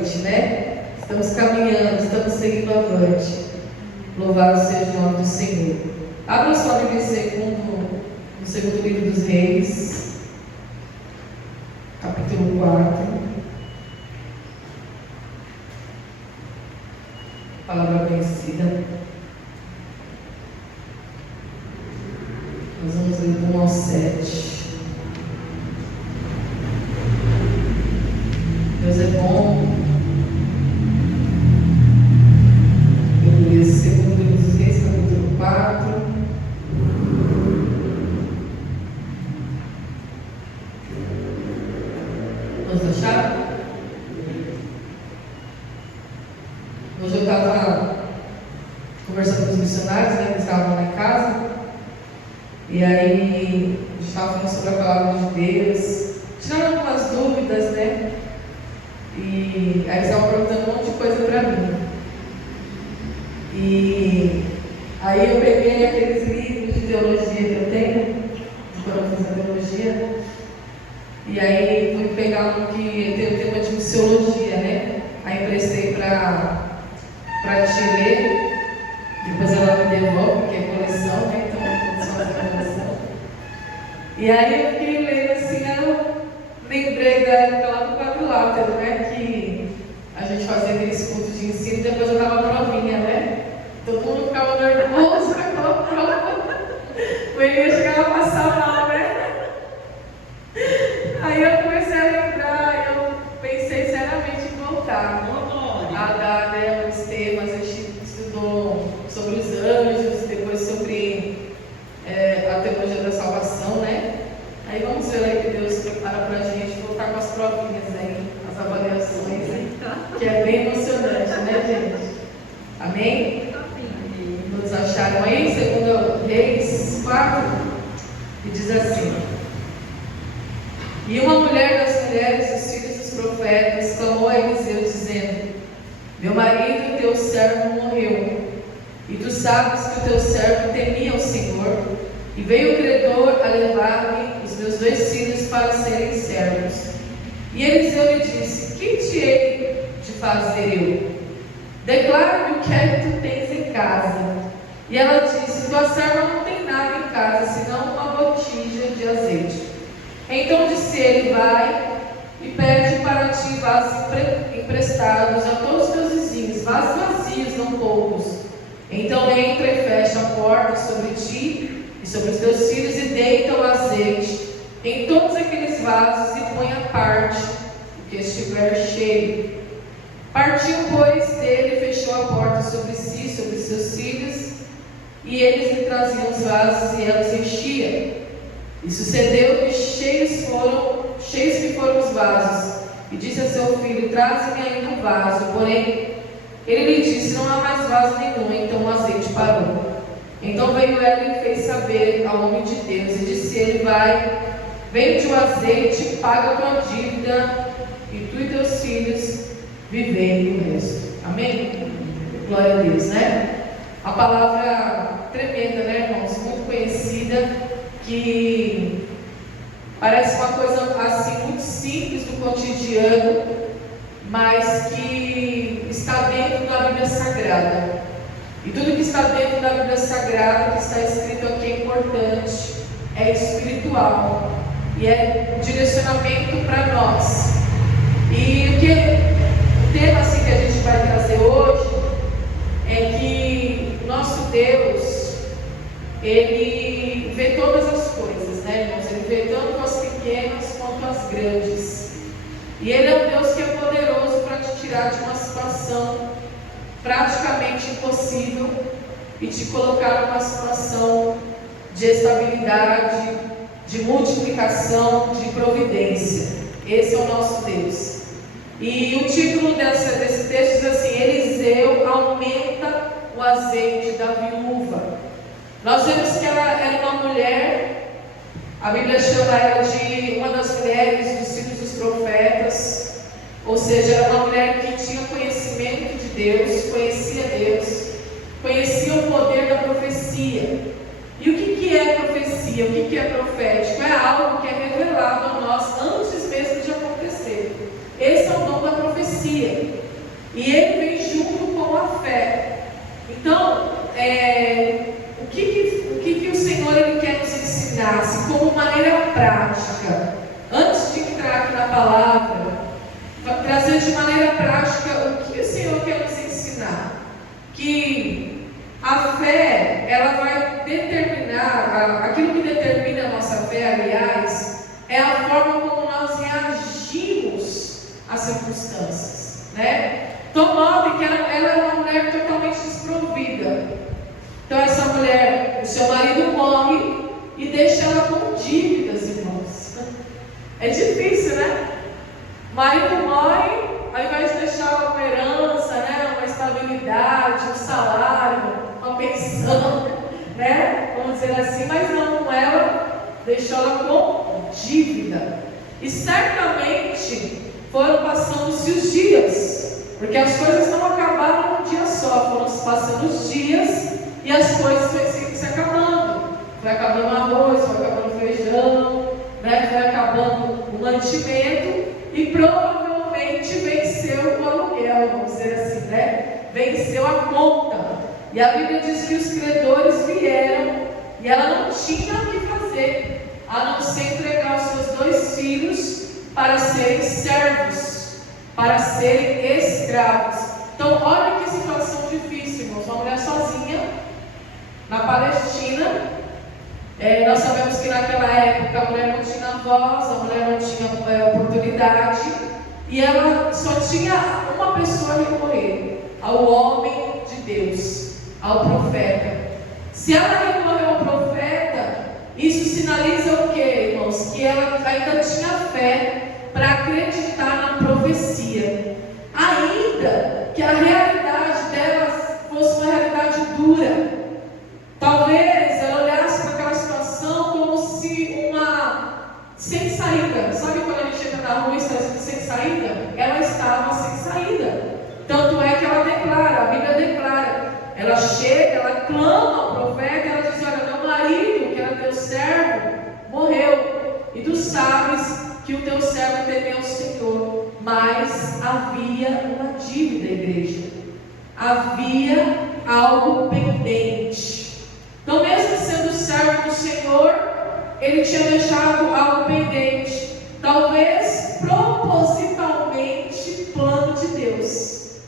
noite, né? Estamos caminhando, estamos seguindo avante. Louvado seja o nome do Senhor. Abra sua Bíblia no segundo livro dos Reis, capítulo 4. Palavra conhecida. Nós vamos ler do 1 ao 7. Deus é bom. Aleluia. Segundo livro dos Reis, capítulo 4. Vamos achar? Hoje eu estava conversando com os missionários, né, que estavam lá em casa, e aí a gente estava falando sobre a palavra de Deus, tirando algumas dúvidas, né? E aí eles estavam perguntando um monte de coisa para mim. E aí eu peguei aqueles livros de teologia que eu tenho, quando eu fiz a teologia, e aí fui pegar um que tem o tema de missiologia, né? Aí emprestei para te ler, depois ela me devolve, porque é coleção, né? Então eu só fazer a coleção. E aí eu fiquei lendo assim, eu lembrei da época lá do quadrilátero, né? Que a gente fazia aqueles cultos de ensino e depois eu dava provinha, né? Todo mundo ficava nervoso com aquela prova. O Elias chegava a passar mal, né? Aí eu comecei a lembrar, eu pensei seriamente em voltar a dar, né, os temas. A gente estudou sobre os anjos, depois sobre a teologia da salvação, né? Aí vamos ver aí que Deus prepara para a gente voltar com as provinhas aí, as avaliações, que é bem emocionante, né, gente? Amém? Todos acharam aí? Segundo Reis 4, e diz assim: E uma mulher das mulheres dos filhos dos profetas clamou a Eliseu, dizendo: Meu marido, teu servo, morreu, e tu sabes que o teu servo temia o Senhor, e veio o credor a levar-me os meus 2 filhos para serem servos. E Eliseu lhe disse: Que te hei de fazer eu? Declara-me o que é que tu tens em casa. E ela disse: Tua serva não tem nada em casa, senão uma botija de azeite. Então disse ele: Vai e pede para ti vasos emprestados a todos os teus vizinhos, vasos vazios, não poucos. Então entra e fecha a porta sobre ti e sobre os teus filhos, e deita o azeite em todos aqueles vasos, e põe à parte o que estiver cheio. Partiu, pois, dele e fechou a porta sobre si, sobre seus filhos, e eles lhe traziam os vasos, e ela os enchia. E sucedeu que cheios que foram os vasos. E disse a seu filho: Traze-me ainda um vaso. Porém, ele lhe disse: Não há mais vaso nenhum. Então o azeite parou. Então veio ela e fez saber ao homem de Deus. E disse ele: Vai, vende o azeite, paga a tua dívida, e tu e teus filhos vivei o resto. Amém? Glória a Deus, né? A palavra tremenda, né, irmãos? Muito conhecida, que parece uma coisa assim muito simples do cotidiano, mas que está dentro da Bíblia Sagrada. E tudo que está dentro da Bíblia Sagrada, que está escrito aqui, é importante, é espiritual e é direcionamento para nós. E o tema assim, que a gente vai trazer hoje é que o nosso Deus, Ele vê todas as coisas, né, irmãos? Ele vê tanto as pequenas quanto as grandes. E Ele é um Deus que é poderoso para te tirar de uma situação praticamente impossível e te colocar numa situação de estabilidade, de multiplicação, de providência. Esse é o nosso Deus. E o título desse texto diz assim: Eliseu aumenta o azeite da viúva. Nós vemos que ela era uma mulher, a Bíblia chama ela de uma das mulheres dos filhos dos profetas, ou seja, era uma mulher que tinha conhecimento de Deus, conhecia o poder da profecia. E o que é profecia? O que é profético? É algo que é revelado a nós antes mesmo de acontecer. Esse é o dom da profecia. E ele vem junto com a fé. Então, o que o Senhor ele quer nos ensinar, assim, como maneira prática, antes de entrar aqui na palavra, trazer de maneira prática o que o Senhor quer nos ensinar? Que a fé, ela vai determinar, aquilo que determina a nossa fé, aliás, é a forma como nós reagimos às circunstâncias, né? Então, note que ela é uma mulher totalmente desprovida. Então, essa mulher, o seu marido morre e deixa ela com dívidas, irmãos. É difícil, né? O marido morre, ao invés de deixar uma herança, né? Uma estabilidade, um salário, uma pensão, né? Vamos dizer assim, mas não, ela deixou ela com dívida. E certamente foram passando-se os dias. Porque as coisas não acabaram num dia só, foram se passando os dias e as coisas foram se acabando. Foi acabando o arroz, foi acabando o feijão, né? Foi acabando o mantimento e provavelmente venceu o aluguel, vamos dizer assim, né? Venceu a conta. E a Bíblia diz que os credores vieram e ela não tinha o que fazer, a não ser entregar os seus 2 filhos para serem servos, para serem escravos. Então, olha que situação difícil, irmãos. Uma mulher sozinha, na Palestina. Nós sabemos que naquela época a mulher não tinha voz, a mulher não tinha oportunidade, e ela só tinha uma pessoa a recorrer: ao homem de Deus, ao profeta. Se ela recorreu ao profeta, isso sinaliza o que, irmãos? Que ela ainda tinha fé para acreditar na profecia, ainda que a realidade delas fosse uma realidade dura. Talvez ela olhasse para aquela situação como se sem saída. Sabe quando a gente entra na rua e está sem saída? Ela estava sem saída. Tanto é que ela declara, a Bíblia declara, ela chega, ela clama ao profeta, ela diz: olha, meu marido, que era teu servo, morreu, e tu sabes que o teu servo temeu o Senhor. Mas havia uma dívida, igreja. Havia algo pendente. Então, mesmo sendo servo do Senhor, ele tinha deixado algo pendente. Talvez propositalmente plano de Deus.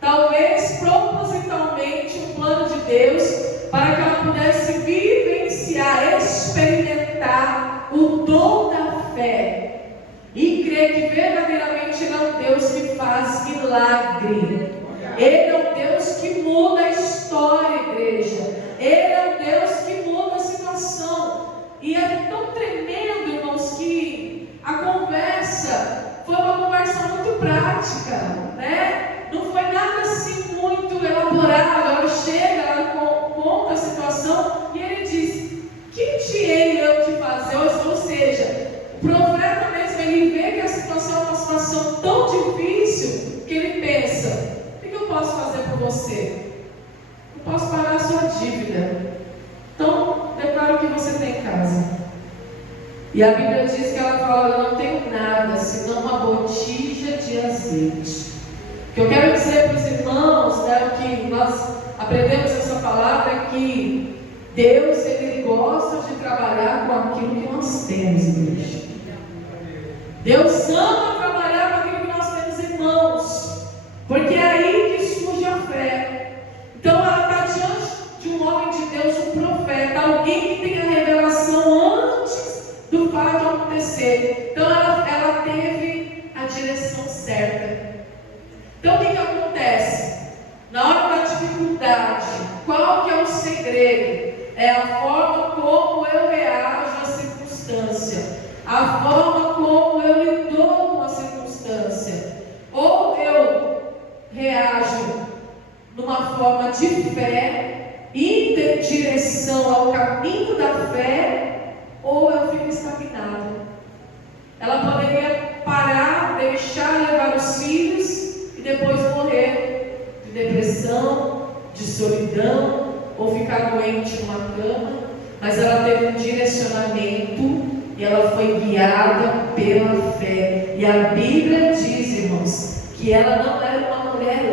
Talvez propositalmente um plano de Deus para que ela pudesse vivenciar, experimentar o dom da fé. E crer que verdadeiramente Ele é um Deus que faz milagre. Ele é um Deus que muda a história, igreja. Ele é um Deus que muda a situação. E é tão tremendo, irmãos, que a conversa foi uma conversa muito prática, né? Não foi nada assim muito elaborado. Ela chega, ela conta a situação e ele diz: que te hei eu de fazer? Ou seja, o profeta mesmo, ele vê que a situação é uma situação tão difícil que ele pensa: o que eu posso fazer por você? Eu posso pagar a sua dívida. Então, declaro que você tem casa. E a Bíblia diz que ela fala: eu não tenho nada senão uma botija de azeite. O que eu quero dizer para os irmãos, né, que nós aprendemos essa palavra, é que Deus, Ele gosta de trabalhar com aquilo que nós temos, igreja. Deus ama trabalhar com aquilo que nós temos, irmãos, porque é aí que surge a fé. Então ela está diante de um homem de Deus, um profeta, alguém que tem a revelação antes do fato acontecer. Então ela teve a direção certa. Então o que acontece? Na hora da dificuldade, qual que é o segredo? É a forma como eu reajo à circunstância, a forma como eu lido com a circunstância. Ou eu reajo numa forma de fé, indo em direção ao caminho da fé, ou eu fico estagnado. Ela poderia parar, deixar levar os filhos e depois morrer de depressão, de solidão, ou ficar doente numa cama, mas ela teve um direcionamento e ela foi guiada pela fé. E a Bíblia diz, irmãos, que ela não era uma mulher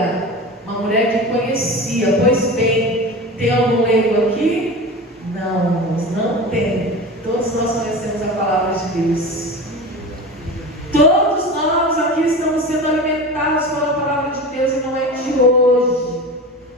leiga, uma mulher que conhecia. Pois bem, tem algum leigo aqui? Não, não tem. Todos nós conhecemos a palavra de Deus. Todos nós aqui estamos sendo alimentados pela palavra de Deus e não é de hoje,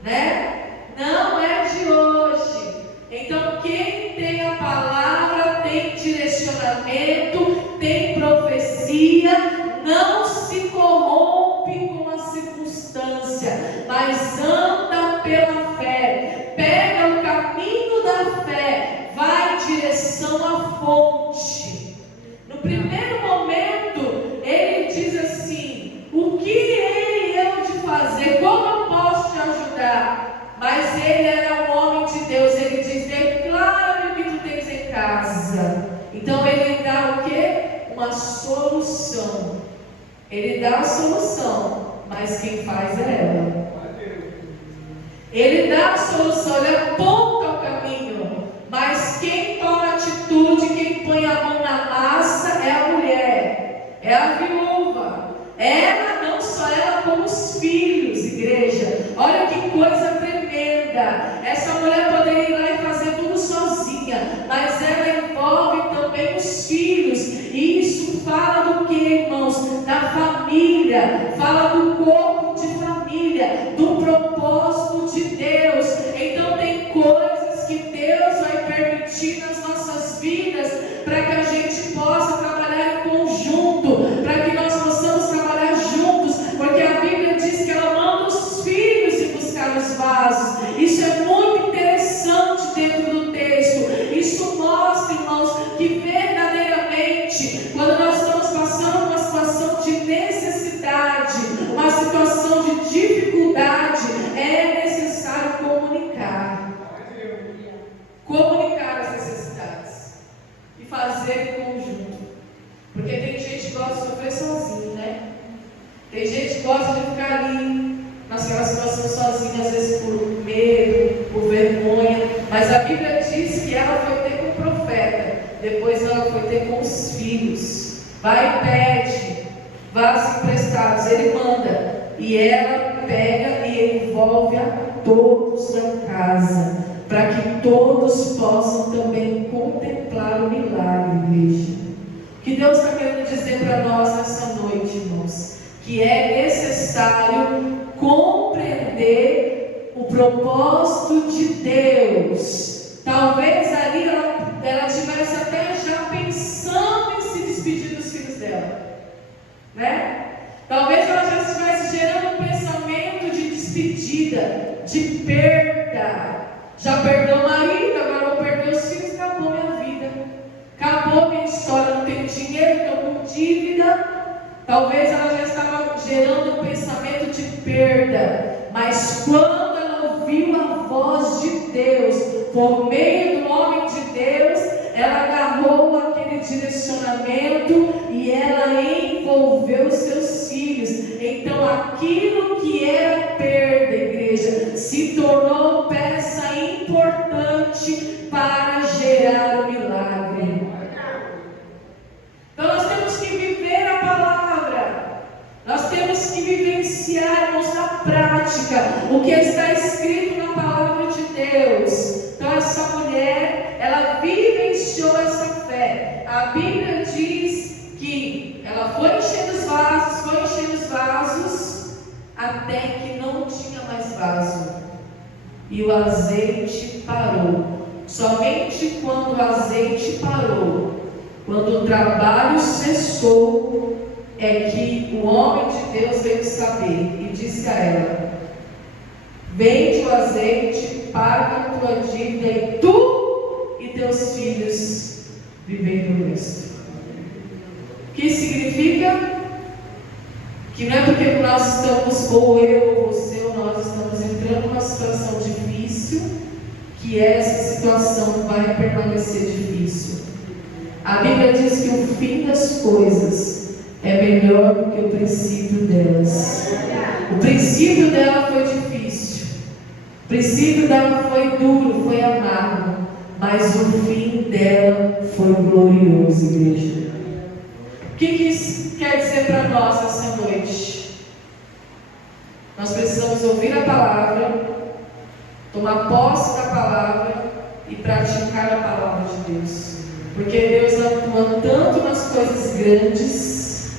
né? Não é de hoje. Então, quem tem a palavra tem direcionamento, tem profecia, não se corrompe com a circunstância, mas anda pela fé, pega o caminho da fé, vai em direção à fonte. No primeiro momento, ele diz assim: o que hei eu de fazer? Como eu posso te ajudar? Mas ele era um homem de Deus. Ele diz: declara-me o que tu tens em casa. Então ele dá o que? Uma solução. Ele dá a solução, mas quem faz é ela. Ele dá a solução, ele aponta o caminho, mas quem toma atitude, quem põe a mão na massa é a mulher, é a viúva. Ela, não só ela, como os filhos, igreja. Olha que coisa tremenda. Essa mulher poderia ir lá e fazer tudo sozinha, mas ela envolve também os filhos. E isso fala do que, irmãos? Da família, fala do corpo de família, do propósito de Deus. Então tem coisas que Deus vai permitir nas nossas vidas para que a gente possa trabalhar em conjunto, para que nós possamos trabalhar juntos, porque a Bíblia diz que ela manda os filhos ir buscar os vasos. Isso é muito interessante dentro do texto. Isso mostra, irmãos, que verdadeiramente, quando nós estamos passando uma situação de necessidade, uma situação de dificuldade, é necessário comunicar as necessidades e fazer em conjunto. Porque tem gente que gosta de sofrer sozinho, né? Tem gente que gosta de ficar ali naquela situação sozinha, às vezes por medo, por vergonha. Mas a Bíblia diz que ela foi ter com o profeta, depois ela foi ter com os filhos. Vai e pede vasos emprestados, ele manda, e ela pega e envolve a todos na casa, para que todos possam também contemplar o milagre, igreja. O que Deus está querendo dizer para nós nessa noite, irmãos? Que é necessário compreender o propósito de Deus. Talvez ali ela estivesse até já pensando em se despedir dos filhos dela, né? Talvez ela já estivesse gerando um pensamento de despedida, de perda. Já perdeu o marido, agora vou perder os filhos, acabou minha vida, acabou minha história, não tenho dinheiro, estou com dívida. Talvez ela já estava gerando um pensamento de perda, mas quando ela ouviu a voz de Deus, por meio do homem de Deus, ela agarrou aquele direcionamento e ela envolveu os seus filhos. Então aquilo que era perda, igreja, se tornou peça importante para gerar o milagre. Então nós temos que viver a palavra, nós temos que vivenciarmos na prática o que está escrito na palavra de Deus. Então essa mulher, ela vivenciou essa fé. A Bíblia diz que ela foi enchendo os vasos, até que não tinha mais vaso, e o azeite parou. Somente quando o azeite parou, quando o trabalho cessou, é que o homem de Deus veio saber e disse a ela: vende o azeite, paga a tua dívida, e tu e teus filhos vivem do resto. O que significa? Que não é porque nós estamos, ou eu, ou você, ou nós estamos entrando numa situação difícil, que essa situação vai permanecer difícil. A Bíblia diz que o fim das coisas é melhor do que o princípio delas. O princípio dela foi difícil, o princípio dela foi duro, foi amargo, mas o fim dela foi glorioso, igreja. O que isso quer dizer para nós essa noite? Nós precisamos ouvir a palavra, tomar posse da palavra e praticar a palavra de Deus. Porque Deus atua tanto nas coisas grandes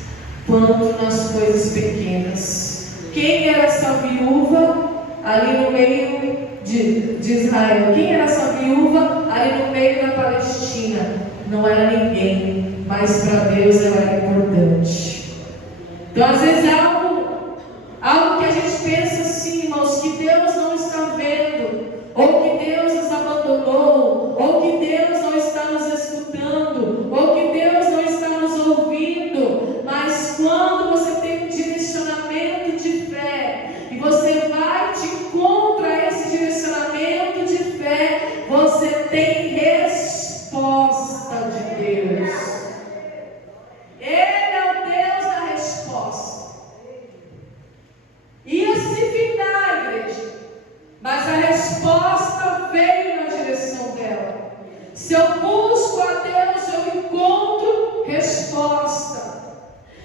quanto nas coisas pequenas. Quem era essa viúva ali no meio de Israel? Quem era essa viúva ali no meio da Palestina? Não era ninguém, mas para Deus ela era importante. Então às vezes é algo que a gente pensa assim, irmãos, que Deus não está vendo, ou que Deus nos abandonou, ou que Deus não está nos escutando, ou que Deus não está nos ouvindo. Mas quando você tem um direcionamento de fé e você vai de encontro a esse direcionamento de fé, você tem resposta de Deus. Ele é o Deus da resposta. Ia se ficar a igreja, mas a resposta veio na direção dela. Se eu busco a Deus, eu encontro resposta.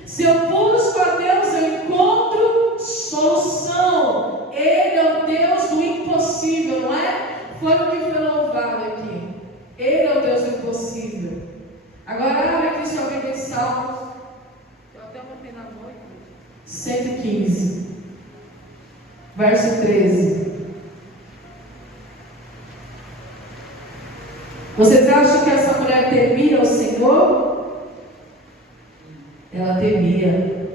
Se eu busco a Deus, eu encontro solução. Ele é o Deus do impossível, não é? Foi o que foi louvado aqui. Ele é o Deus do impossível. Agora abre aqui sua Bíblia em Salmos. Eu até botei na noite. 115. Verso 13. Vocês acham que essa mulher temia o Senhor? Ela temia.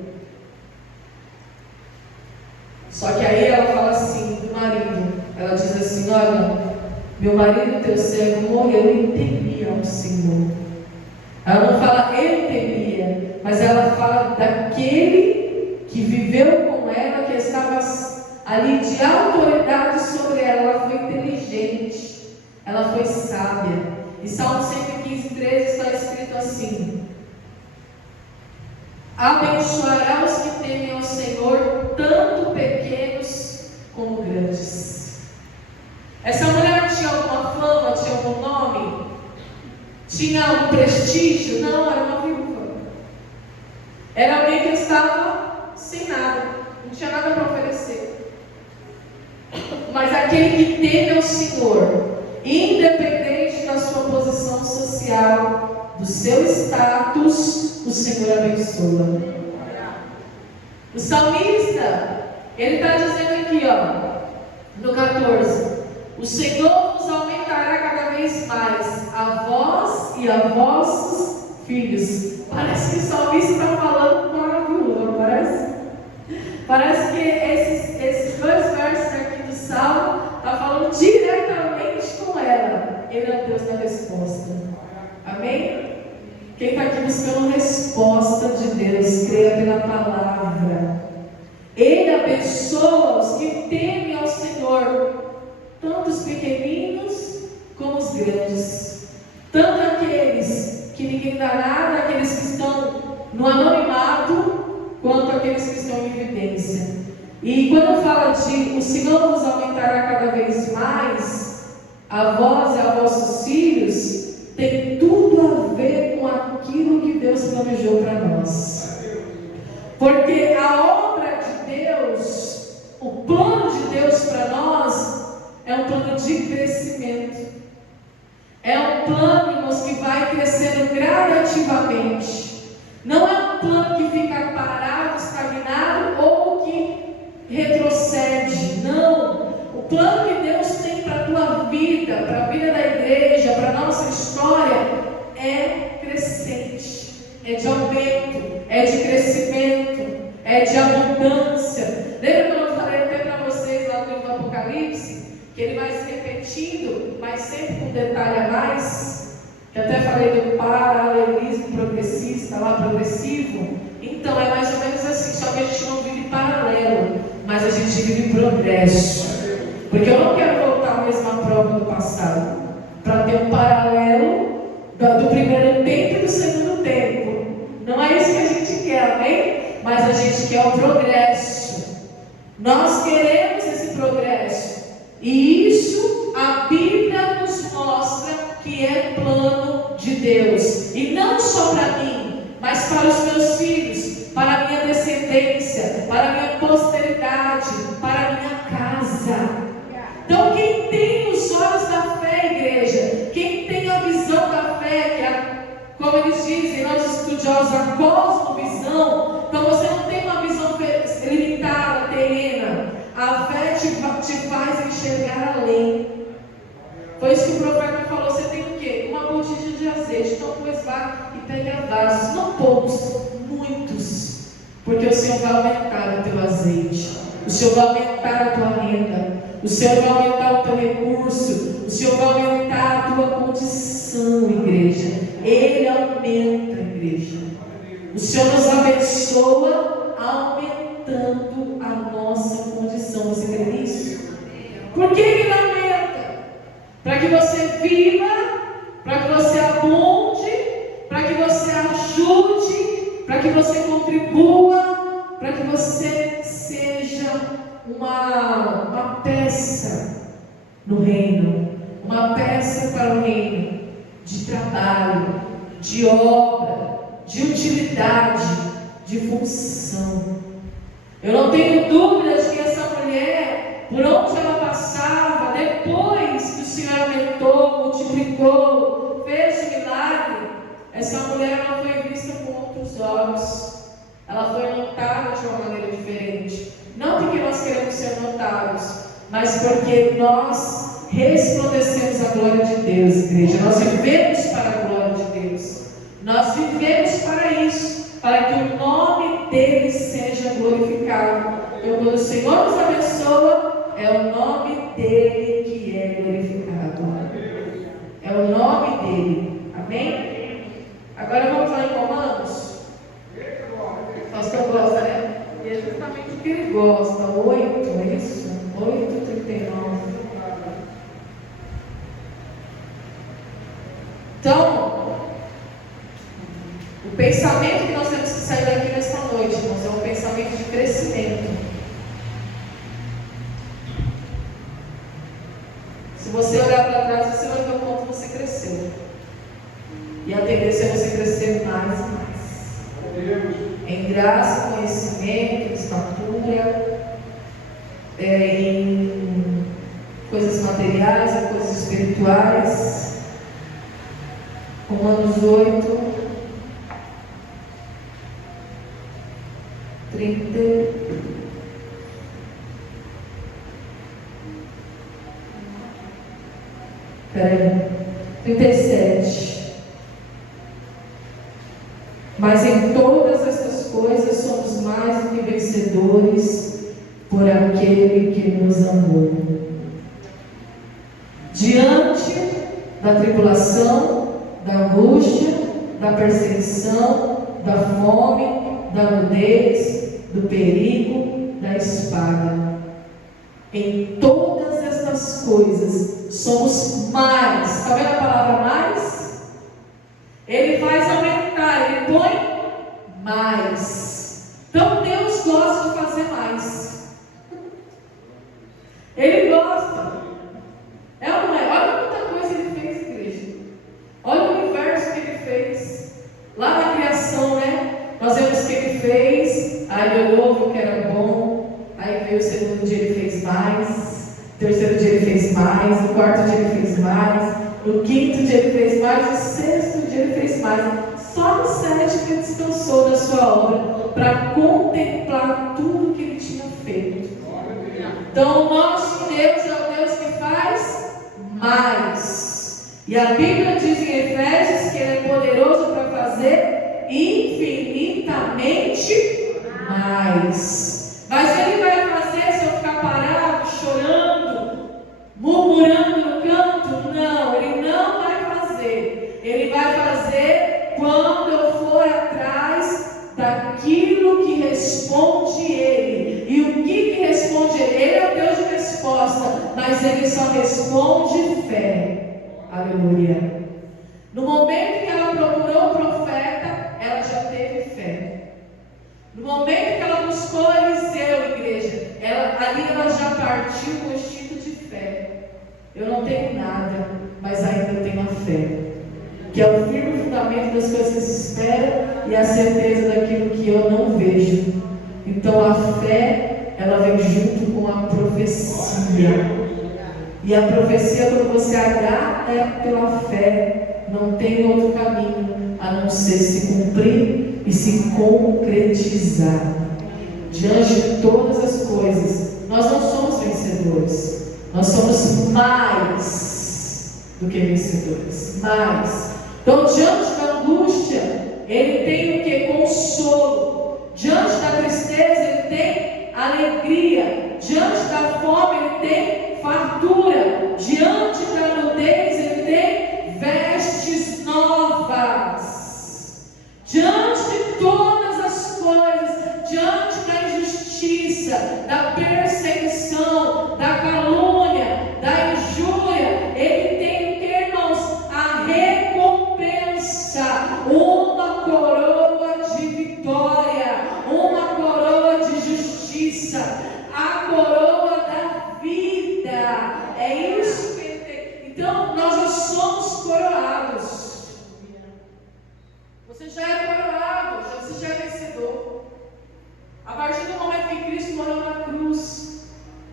Só que aí ela fala assim do marido. Ela diz assim: olha, meu marido, teu servo, morreu e temia ao Senhor. Ela não fala ele temia, mas ela fala daquele que viveu com ela, que estava ali de autoridade sobre ela. Ela foi inteligente, ela foi sábia. E Salmo 115, 13 está escrito assim: abençoará os que temem ao Senhor, tanto pequenos como grandes. Essa mulher tinha alguma fama, tinha algum nome? Tinha algum prestígio? Não, era uma viúva. Era alguém que estava sem nada, não tinha nada para oferecer. Mas aquele que teme ao Senhor, independente da sua posição social, do seu status, o Senhor abençoa. O salmista, ele está dizendo aqui, ó, no 14: o Senhor vos aumentará cada vez mais, a vós e a vossos filhos. Parece que o salmista está falando com a viúva, não parece? Parece que esses dois versos aqui do Salmo estão falando diretamente com ela. Ele é o Deus da resposta. Amém? Quem está aqui buscando resposta de Deus, creia pela palavra. Ele abençoa os que temem ao Senhor, tanto os pequeninos como os grandes, tanto aqueles que ninguém dá nada, aqueles que estão no anonimato, quanto aqueles que estão em evidência. E quando fala de o Senhor vos aumentará cada vez mais, a vós e a vossos filhos, tem tudo a ver com aquilo que Deus planejou para nós. Porque a obra de Deus, o plano de Deus para nós, é um plano de crescimento. É um plano, irmãos, que vai crescendo gradativamente. Não é um plano que fica parado, estagnado ou que retrocede. Não. O plano que Deus tem para a tua vida, para a vida da igreja, para a nossa história, é crescente, é de aumento, é de crescimento, é de abundância. Lembra quando eu falei até para vocês lá no livro do Apocalipse, que ele vai se repetindo, mas sempre com um detalhe a mais? Que até falei do paralelismo progressista, lá progressivo. Então é mais ou menos assim, só que a gente não vive paralelo, mas a gente vive progresso. Porque eu não quero voltar à mesma prova do passado, para ter um paralelo do primeiro tempo e do segundo tempo. Não é isso que a gente quer, amém? Mas a gente quer o progresso. Nós queremos esse progresso. E isso a Bíblia nos mostra que é plano de Deus. E não só para mim, mas para os meus filhos, para a minha descendência. descendência, para a minha posteridade, para a minha casa. Então, quem tem os olhos da fé, igreja, quem tem a visão da fé, que é, como eles dizem, nós estudiosos, a cosmovisão. Então, você não tem uma visão limitada, terrena. A fé te faz enxergar além. Foi isso que o profeta falou. Você tem o quê? Uma botija de azeite. Então, pois vá e pega vasos, não poucos, muitos, porque o Senhor vai aumentar o teu azeite, o Senhor vai aumentar a tua renda, o Senhor vai aumentar o teu recurso, o Senhor vai aumentar a tua condição, igreja. Ele aumenta, igreja. O Senhor nos abençoa aumentando a nossa condição. Você crê nisso? Por que Ele aumenta? Para que você viva, para que você abunde, para que você ajude, para que você contribua, para que você seja uma peça no reino, uma peça para o reino, de trabalho, de obra, de utilidade, de função. Eu não tenho dúvidas que essa mulher, por onde ela passava, depois que o Senhor aumentou, multiplicou, fez o milagre, essa mulher ela foi vista com outros olhos. Ela foi notada de uma maneira diferente. Não porque nós queremos ser notados, mas porque nós resplandecemos a glória de Deus, igreja. Nós vivemos para a glória de Deus. Nós vivemos para isso, para que o nome dele seja glorificado. Então, quando o Senhor nos abençoa, é o nome dele que é glorificado. É o nome dele. Amém? Agora vamos lá em Romanos. O pastor gosta, né? E é justamente o que ele gosta. 8, é isso? 8:39. Então, o pensamento que nós temos que sair daqui nesta noite, irmãos, é um pensamento de crescimento. Se você olhar para trás, você vai ver o quanto você cresceu. E a tendência é você crescer mais e mais. Em graça, conhecimento, em estatura, em coisas materiais, em coisas espirituais. Romanos 8, 30. Peraí, 37. Mas em todas estas coisas somos mais do que vencedores por aquele que nos amou. Diante da tribulação, da angústia, da perseguição, da fome, da nudez, do perigo, da espada. Em todas estas coisas somos mais. Está vendo a palavra mais? Ele faz aumentar, ele põe mais. Então Deus gosta de fazer mais. Ele gosta. É ou não é? Olha quanta coisa ele fez, igreja. Olha o universo que ele fez. Lá na criação, né? Nós vemos que ele fez. Aí ele olhou, viu que era bom. Aí veio o segundo dia, ele fez mais. O terceiro dia, ele fez mais. No quarto dia, ele fez mais. No quinto dia, ele fez mais. No sexto dia, ele fez mais. Só no sétimo, ele descansou da sua obra para contemplar tudo que ele tinha feito. Então, o nosso Deus é o Deus que faz mais. E a Bíblia diz em Efésios que Ele é poderoso para fazer infinitamente mais. Mas Ele vai fazer se eu ficar parado, chorando, murmurando no canto? Não, Ele não vai fazer. Ele vai fazer quando eu for atrás daquilo que responde Ele. E o que responde Ele? Ele é o Deus de resposta, mas Ele só responde fé. Aleluia. No momento que ela procurou o profeta, ela já teve fé. No momento que ela buscou Eliseu, igreja, ali ela já partiu com o instinto de fé. Eu não tenho nada, mas ainda tenho a fé, que é o firme fundamento das coisas que se esperam e a certeza daquilo que eu não vejo. E Então a fé, ela vem junto com a profecia. E a profecia, quando você agarra pela fé, não tem outro caminho a não ser se cumprir e se concretizar. Diante de todas as coisas, nós não somos vencedores, nós somos mais do que vencedores. Mais. Então, diante da angústia, ele tem o que? Consolo. Diante da tristeza, ele tem alegria. Diante da fome, ele tem fartura. Diante da nudez, ele tem vestes novas. Diante de todas as coisas, diante da injustiça, da perseguição, da calúnia, da injúria, ele tem o que, irmãos? A recompensa, uma coroa de vitória, uma coroa de justiça, a coroa da vida. É isso que ele tem. Então, nós já somos coroados. Você já é coroado, você já é vencedor. A partir do momento que Cristo morreu na cruz,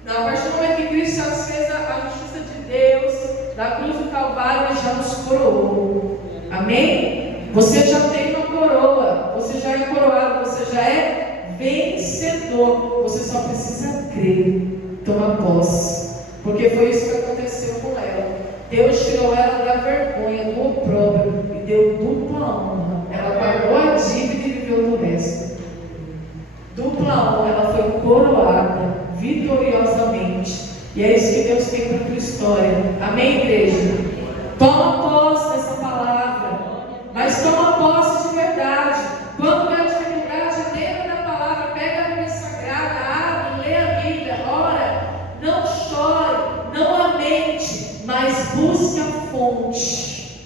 a partir do momento que Cristo satisfez a justiça de Deus, da cruz do Calvário, Ele já nos coroou. Amém? Você já tem uma coroa, você já é coroado, você já é vencedor. Você só precisa crer, tomar posse. Porque foi isso que aconteceu com ela. Deus tirou ela da vergonha, do opróbrio e deu dupla honra. Ela pagou a dívida e viveu do resto. Dupla honra, ela foi coroada vitoriosamente. E é isso que Deus tem para a tua história. Amém, igreja? Toma posse dessa palavra, mas toma posse de verdade. Quando vem a dificuldade, lembra da palavra, pega a Bíblia Sagrada, abre, lê a Bíblia, ora, não chore, não lamente, mas busque a fonte.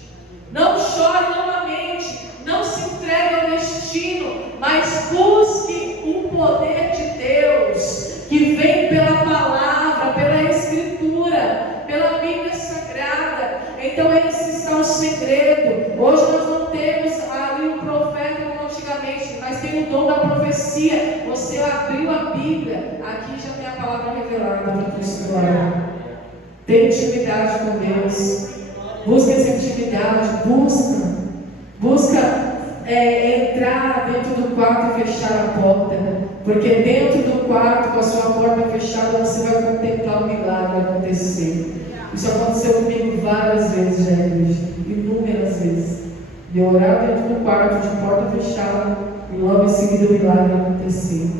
Não chore, não lamente, não se entregue ao destino, mas busque o poder de Deus, que vem pela palavra, pela Escritura, pela Bíblia Sagrada. Então esse está o segredo. Hoje nós não temos ali um profeta como antigamente, mas tem o dom da profecia. Você abriu a Bíblia, aqui já tem a palavra revelada para a tua história. Tem intimidade com Deus. Busca essa intimidade, busca entrar dentro do quarto e fechar a porta, porque dentro do quarto, com a sua porta fechada, você vai contemplar o milagre acontecer. Isso aconteceu comigo várias vezes já, igreja, inúmeras vezes. De orar dentro do quarto, de porta fechada, e logo em seguida o milagre acontecer,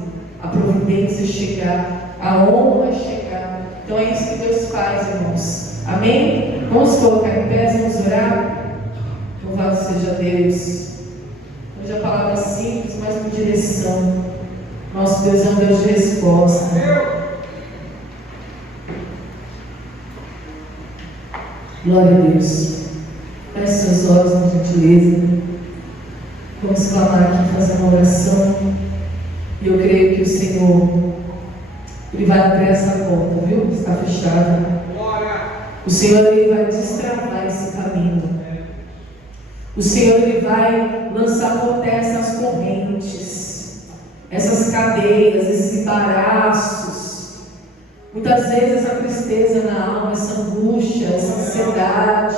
a providência chegar, a honra chegar. Então é isso que Deus faz, irmãos. Amém? Vamos colocar em pé, vamos orar. Louvado seja Deus. Hoje a palavra é simples, mas com direção. Nosso Deus é um Deus de resposta. Glória a Deus. Feche seus olhos com gentileza. Vamos clamar aqui, fazer uma oração. E eu creio que o Senhor, Ele vai abrir essa porta, viu? Está fechada. O Senhor, Ele vai destravar esse caminho. O Senhor, Ele vai lançar por terra essas correntes, essas cadeias, esses embaraços. Muitas vezes essa tristeza na alma, essa angústia, essa ansiedade,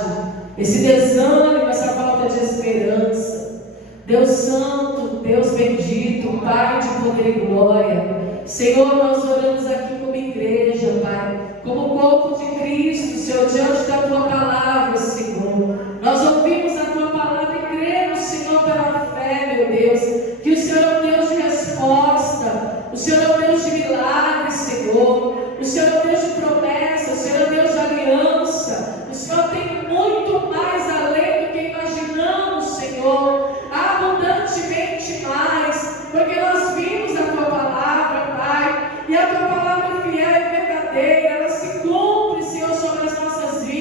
esse desânimo, essa falta de esperança. Deus Santo, Deus bendito, Pai de poder e glória. Senhor, nós oramos aqui como igreja, Pai, como corpo de Cristo, Senhor, diante da Tua palavra, Senhor. Nós ouvimos a Tua palavra e cremos, Senhor, pela fé, meu Deus, que o Senhor é um Deus de resposta, o Senhor é um Deus de milagres, Senhor. O Senhor é um Deus de promessa, o Senhor é um Deus de aliança. O Senhor tem muito mais além do que imaginamos, Senhor, abundantemente mais, porque nós vimos a Tua palavra, Pai, e a Tua palavra é fiel e verdadeira, ela se cumpre, Senhor, sobre as nossas vidas.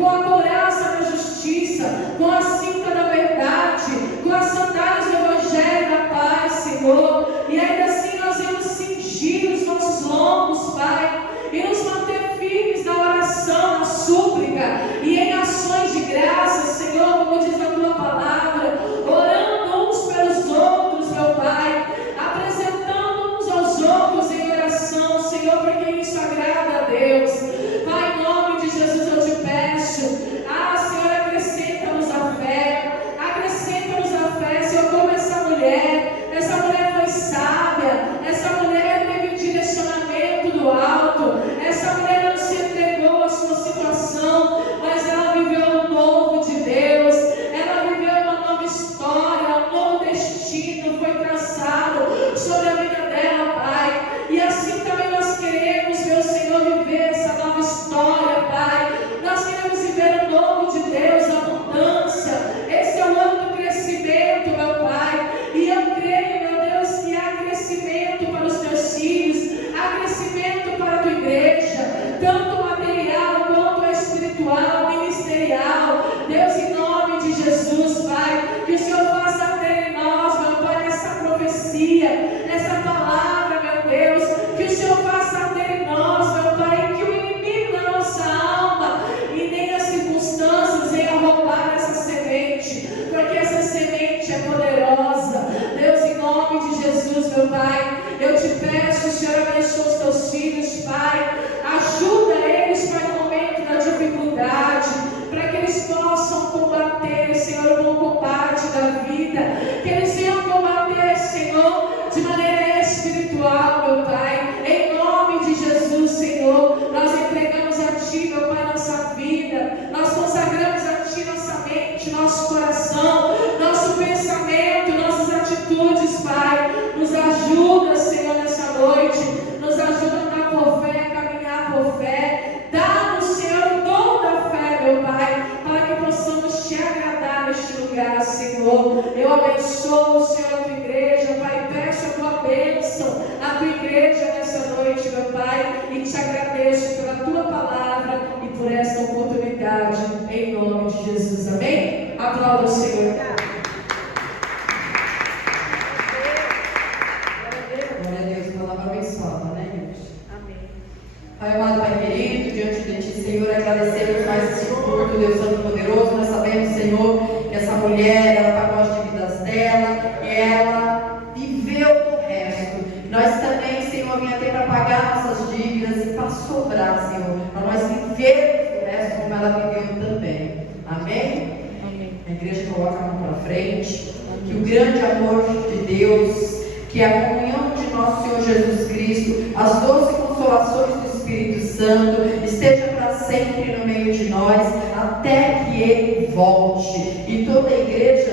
com a couraça da justiça, com a cinta da verdade, com as sandálias do Evangelho da paz, Senhor. E ainda assim nós vamos cingir os nossos lombos, Pai, e nos manter firmes na oração, na súplica e em ações de graça, Senhor, como diz a tua palavra, orando uns pelos outros, meu Pai, apresentando uns aos outros em oração, Senhor, porque isso agrada a Deus. Pai, em nome de Jesus eu te peço, Senhor, acrescenta-nos a fé, Senhor, como essa mulher foi sábia, essa mulher teve um direcionamento do alto, essa mulher não se entregou à sua situação, mas ela viveu um novo de Deus, ela viveu uma nova história, um novo destino foi traçado sobre a vida dela, Pai, e assim também nós queremos, meu Senhor, viver essa nova história, Pai. Nós queremos viver o novo de Deus, a abundância. Esse é o ano do crescimento, meu Pai, e eu creio, meu Deus, que há crescimento para os teus filhos, há crescimento para a tua igreja, tanto material quanto espiritual, ministerial. Deus, em nome de Jesus, Pai, que o Senhor faça ter em nós, meu Pai, essa profecia, essa palavra, meu Deus, que o Senhor faça ter em nós, meu Pai, que o inimigo da nossa alma e nem as circunstâncias venham roubar essa semente, porque essa semente é poderosa. Deus, em nome de Jesus, meu Pai, eu te peço, Senhor, abençoa os teus filhos, Pai, ajuda eles, Pai, no momento da dificuldade, para que eles possam combater, Senhor, o bom combate da vida, que eles venham combater, Senhor, de maneira espiritual, meu Pai, em nome de Jesus, Senhor, nós entregamos a Ti, meu Pai, nossa vida, nós consagramos a Ti nossa mente, nosso coração, nosso pensamento, nossas atitudes, Pai, nos ajuda, Senhor, nessa noite, nos ajuda a andar por fé, a caminhar por fé, dá-nos, Senhor, o dom da fé, meu Pai, para que possamos Te agradar neste lugar, Senhor. Eu abençoo, Senhor, a Tua igreja, Pai, peço a Tua bênção, a Tua igreja nessa noite, meu Pai, e Te agradeço pela Tua palavra e por esta oportunidade, em nome de Jesus, amém? Aplauda o Senhor. Glória a Deus, palavra abençoada, né, gente? Amém. Pai amado, Pai querido, diante de Ti, Senhor, agradecemos mais esse culto, Deus Santo Poderoso. Nós sabemos, Senhor, que essa mulher, ela pagou as dívidas dela e ela viveu o resto. Nós também, Senhor, vinha ter para pagar nossas dívidas e para sobrar, Senhor, para nós vivermos o resto como ela viveu também. Amém? Amém. A igreja coloca a mão para frente. Que o grande amor de Deus, que a comunhão de nosso Senhor Jesus Cristo, as doces consolações do Espírito Santo, esteja para sempre no meio de nós, até que Ele volte. E toda a igreja